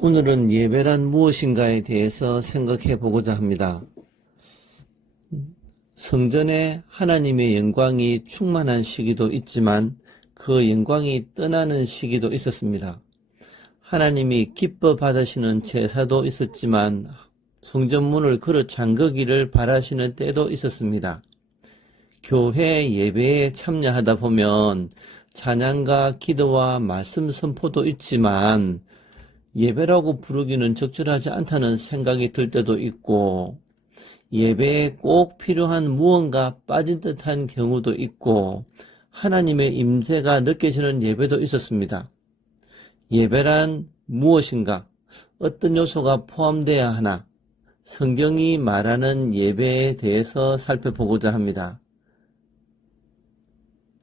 오늘은 예배란 무엇인가에 대해서 생각해 보고자 합니다. 성전에 하나님의 영광이 충만한 시기도 있지만 그 영광이 떠나는 시기도 있었습니다. 하나님이 기뻐 받으시는 제사도 있었지만 성전 문을 걸어 잠그기를 바라시는 때도 있었습니다. 교회 예배에 참여하다 보면 찬양과 기도와 말씀 선포도 있지만 예배라고 부르기는 적절하지 않다는 생각이 들 때도 있고, 예배에 꼭 필요한 무언가 빠진 듯한 경우도 있고, 하나님의 임재가 느껴지는 예배도 있었습니다. 예배란 무엇인가? 어떤 요소가 포함되어야 하나? 성경이 말하는 예배에 대해서 살펴보고자 합니다.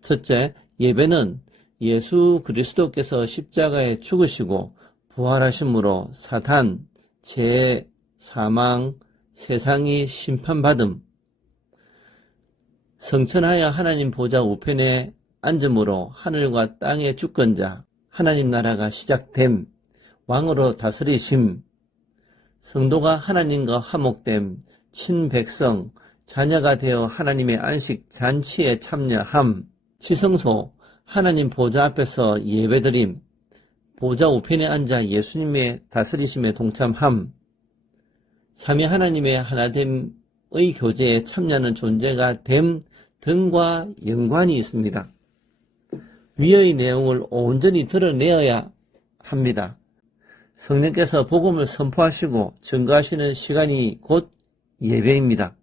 첫째, 예배는 예수 그리스도께서 십자가에 죽으시고 부활하심으로 사탄, 죄, 사망, 세상이 심판받음, 성천하여 하나님 보좌 우편에 앉음으로 하늘과 땅의 주권자, 하나님 나라가 시작됨, 왕으로 다스리심, 성도가 하나님과 화목됨, 친백성, 자녀가 되어 하나님의 안식 잔치에 참여함, 지성소, 하나님 보좌 앞에서 예배드림, 보좌 우편에 앉아 예수님의 다스리심에 동참함, 삼위 하나님의 하나됨의 교제에 참여하는 존재가 됨 등과 연관이 있습니다. 위의 내용을 온전히 드러내어야 합니다. 성령께서 복음을 선포하시고 증거하시는 시간이 곧 예배입니다.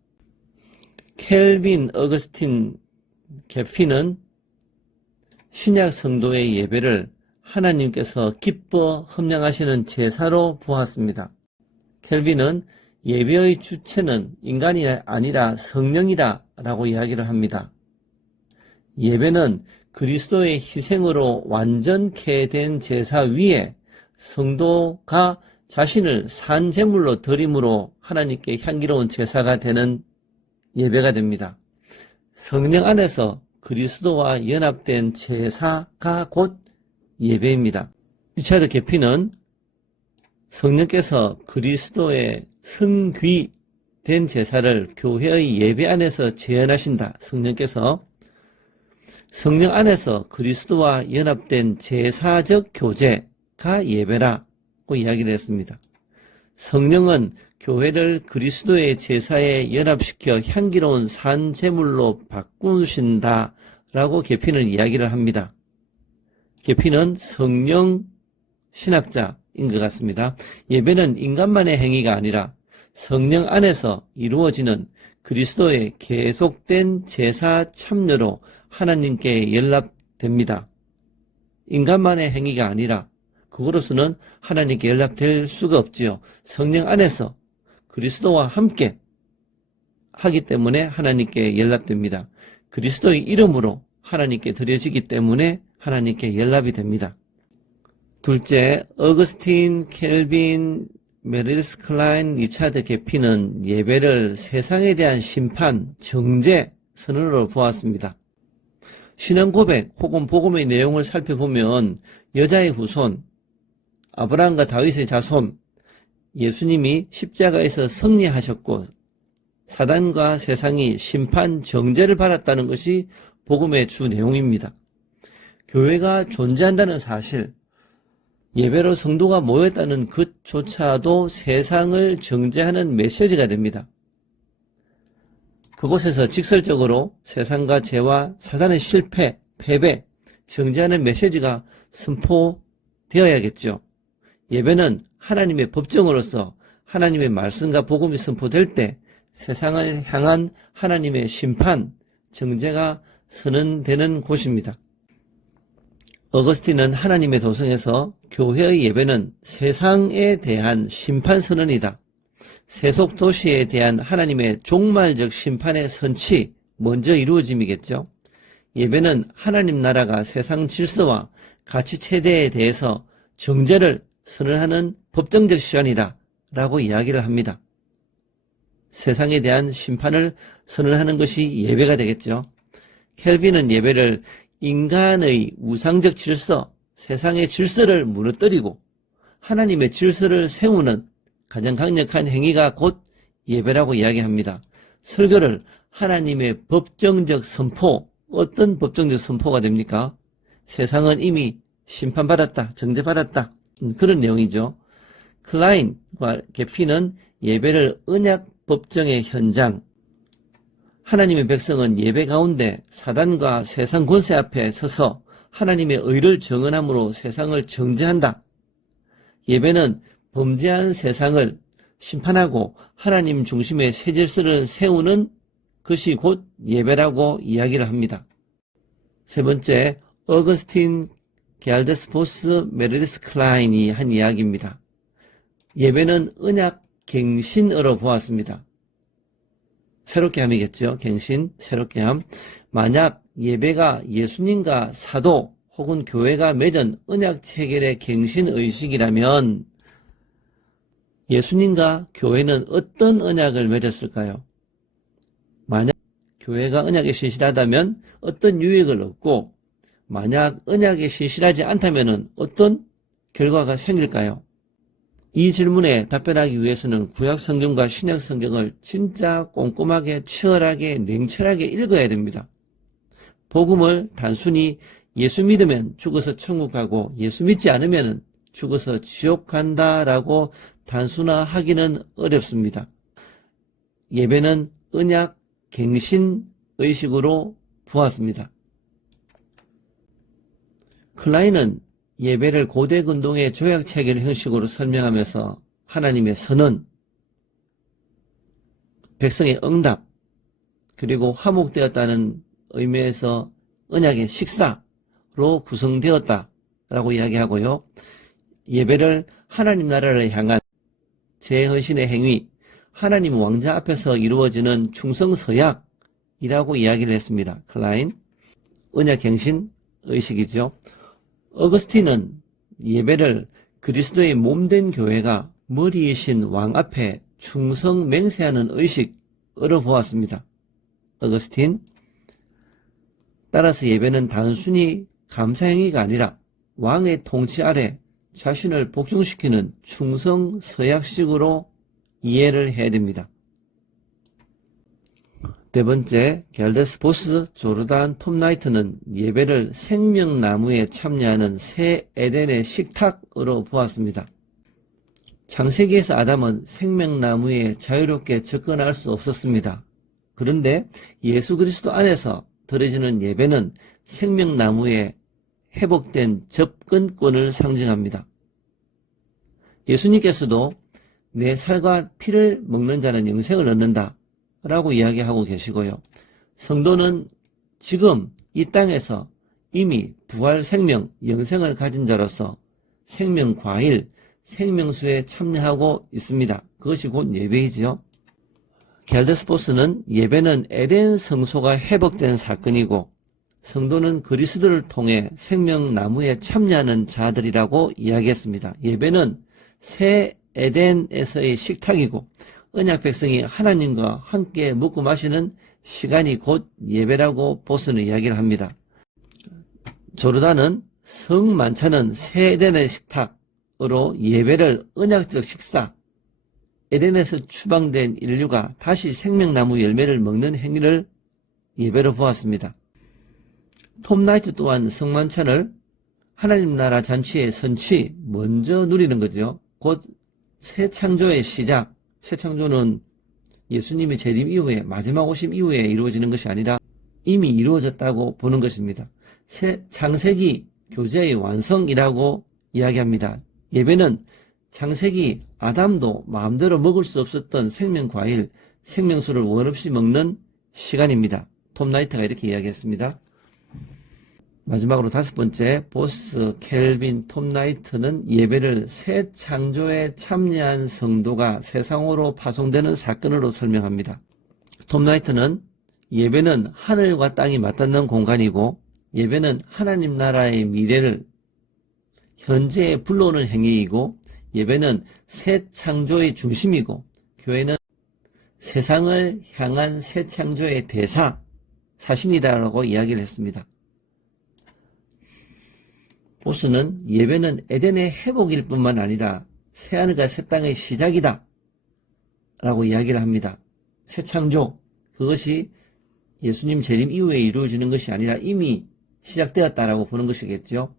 켈빈 어거스틴 개피는 신약 성도의 예배를 하나님께서 기뻐 흠양하시는 제사로 보았습니다. 켈빈은 예배의 주체는 인간이 아니라 성령이다 라고 이야기를 합니다. 예배는 그리스도의 희생으로 완전케 된 제사 위에 성도가 자신을 산 제물로 드림으로 하나님께 향기로운 제사가 되는 예배가 됩니다. 성령 안에서 그리스도와 연합된 제사가 곧 예배입니다. 리차드 개피는 성령께서 그리스도의 성귀된 제사를 교회의 예배 안에서 재현하신다. 성령 안에서 그리스도와 연합된 제사적 교제가 예배라고 이야기를 했습니다. 성령은 교회를 그리스도의 제사에 연합시켜 향기로운 산 제물로 바꾸신다라고 개피는 이야기를 합니다. 개피는 성령 신학자인 것 같습니다. 예배는 인간만의 행위가 아니라 성령 안에서 이루어지는 그리스도의 계속된 제사 참여로 하나님께 연락됩니다. 인간만의 행위가 아니라 그것으로는 하나님께 연락될 수가 없지요. 성령 안에서 그리스도와 함께 하기 때문에 하나님께 연락됩니다. 그리스도의 이름으로 하나님께 드려지기 때문에 하나님께 연락이 됩니다. 둘째, 어거스틴, 켈빈, 메리디스 클라인, 리차드 개피는 예배를 세상에 대한 심판, 정죄 선언으로 보았습니다. 신앙 고백 혹은 복음의 내용을 살펴보면 여자의 후손, 아브라함과 다윗의 자손, 예수님이 십자가에서 승리하셨고 사단과 세상이 심판, 정죄를 받았다는 것이 복음의 주 내용입니다. 교회가 존재한다는 사실, 예배로 성도가 모였다는 것조차도 세상을 정죄하는 메시지가 됩니다. 그곳에서 직설적으로 세상과 죄와 사단의 실패, 패배, 정죄하는 메시지가 선포되어야겠죠. 예배는 하나님의 법정으로서 하나님의 말씀과 복음이 선포될 때 세상을 향한 하나님의 심판, 정죄가 선언되는 곳입니다. 어거스틴은 하나님의 도성에서 교회의 예배는 세상에 대한 심판 선언이다. 세속 도시에 대한 하나님의 종말적 심판의 선치 먼저 이루어짐이겠죠. 예배는 하나님 나라가 세상 질서와 가치 체대에 대해서 정죄를 선언하는 법정적 시간이다 라고 이야기를 합니다. 세상에 대한 심판을 선언하는 것이 예배가 되겠죠. 켈빈은 예배를 인간의 우상적 질서, 세상의 질서를 무너뜨리고 하나님의 질서를 세우는 가장 강력한 행위가 곧 예배라고 이야기합니다. 설교를 하나님의 법정적 선포, 어떤 법정적 선포가 됩니까? 세상은 이미 심판받았다, 정죄받았다, 그런 내용이죠. 클라인과 게피는 예배를 언약 법정의 현장, 하나님의 백성은 예배 가운데 사단과 세상 권세 앞에 서서 하나님의 의를 정언함으로 세상을 정죄한다. 예배는 범죄한 세상을 심판하고 하나님 중심의 새 질서를 세우는 것이 곧 예배라고 이야기를 합니다. 세 번째, 어거스틴 게알데스포스 메르디스 클라인이 한 이야기입니다. 예배는 언약 갱신으로 보았습니다. 새롭게 함이겠죠. 갱신, 새롭게 함. 만약 예배가 예수님과 사도 혹은 교회가 맺은 언약 체결의 갱신 의식이라면 예수님과 교회는 어떤 언약을 맺었을까요? 만약 교회가 언약에 신실하다면 어떤 유익을 얻고, 만약 언약에 신실하지 않다면 어떤 결과가 생길까요? 이 질문에 답변하기 위해서는 구약 성경과 신약 성경을 진짜 꼼꼼하게, 치열하게, 냉철하게 읽어야 됩니다. 복음을 단순히 예수 믿으면 죽어서 천국 가고 예수 믿지 않으면 죽어서 지옥 간다라고 단순화하기는 어렵습니다. 예배는 언약 갱신 의식으로 보았습니다. 클라인은 예배를 고대 근동의 조약 체결 형식으로 설명하면서 하나님의 선언, 백성의 응답, 그리고 화목되었다는 의미에서 언약의 식사로 구성되었다라고 이야기하고요. 예배를 하나님 나라를 향한 재헌신의 행위, 하나님 왕자 앞에서 이루어지는 충성서약이라고 이야기를 했습니다. 클라인, 언약갱신 의식이죠. 어거스틴은 예배를 그리스도의 몸된 교회가 머리이신 왕 앞에 충성 맹세하는 의식으로 보았습니다. 어거스틴. 따라서 예배는 단순히 감사행위가 아니라 왕의 통치 아래 자신을 복종시키는 충성 서약식으로 이해를 해야 됩니다. 네 번째, 게알데스포스 조르단 톱나이트는 예배를 생명나무에 참여하는 새 에덴의 식탁으로 보았습니다. 창세기에서 아담은 생명나무에 자유롭게 접근할 수 없었습니다. 그런데 예수 그리스도 안에서 드려지는 예배는 생명나무에 회복된 접근권을 상징합니다. 예수님께서도 내 살과 피를 먹는 자는 영생을 얻는다 라고 이야기하고 계시고요. 성도는 지금 이 땅에서 이미 부활 생명, 영생을 가진 자로서 생명과일, 생명수에 참여하고 있습니다. 그것이 곧 예배이지요. 게알데스포스는 예배는 에덴 성소가 회복된 사건이고 성도는 그리스도를 통해 생명나무에 참여하는 자들이라고 이야기했습니다. 예배는 새 에덴에서의 식탁이고 언약 백성이 하나님과 함께 먹고 마시는 시간이 곧 예배라고 보스는 이야기를 합니다. 조르단은 성만찬은 새 에덴의 식탁으로 예배를 언약적 식사, 에덴에서 추방된 인류가 다시 생명나무 열매를 먹는 행위를 예배로 보았습니다. 톱나이트 또한 성만찬을 하나님 나라 잔치의 선치, 먼저 누리는 거죠. 곧 새 창조의 시작, 새 창조는 예수님의 재림 이후에, 마지막 오심 이후에 이루어지는 것이 아니라 이미 이루어졌다고 보는 것입니다. 새 창세기 교제의 완성이라고 이야기합니다. 예배는 창세기 아담도 마음대로 먹을 수 없었던 생명과일, 생명수를 원없이 먹는 시간입니다. 톱나이트가 이렇게 이야기했습니다. 마지막으로 다섯 번째, 보스 켈빈 톱나이트는 예배를 새 창조에 참여한 성도가 세상으로 파송되는 사건으로 설명합니다. 톱나이트는 예배는 하늘과 땅이 맞닿는 공간이고 예배는 하나님 나라의 미래를 현재에 불러오는 행위이고 예배는 새 창조의 중심이고 교회는 세상을 향한 새 창조의 대사, 사신이다라고 이야기를 했습니다. 보스는 예배는 에덴의 회복일 뿐만 아니라 새하늘과 새 땅의 시작이다 라고 이야기를 합니다. 새 창조, 그것이 예수님 재림 이후에 이루어지는 것이 아니라 이미 시작되었다라고 보는 것이겠죠.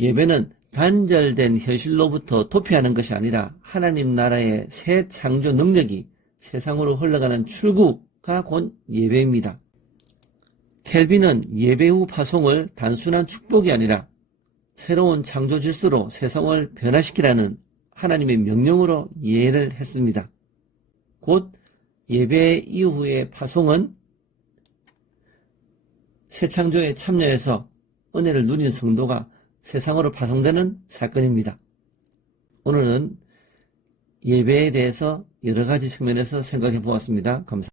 예배는 단절된 현실로부터 도피하는 것이 아니라 하나님 나라의 새 창조 능력이 세상으로 흘러가는 출구가 곧 예배입니다. 켈빈은 예배 후 파송을 단순한 축복이 아니라 새로운 창조 질서로 세상을 변화시키라는 하나님의 명령으로 이해를 했습니다. 곧 예배 이후의 파송은 새 창조에 참여해서 은혜를 누린 성도가 세상으로 파송되는 사건입니다. 오늘은 예배에 대해서 여러 가지 측면에서 생각해 보았습니다. 감사합니다.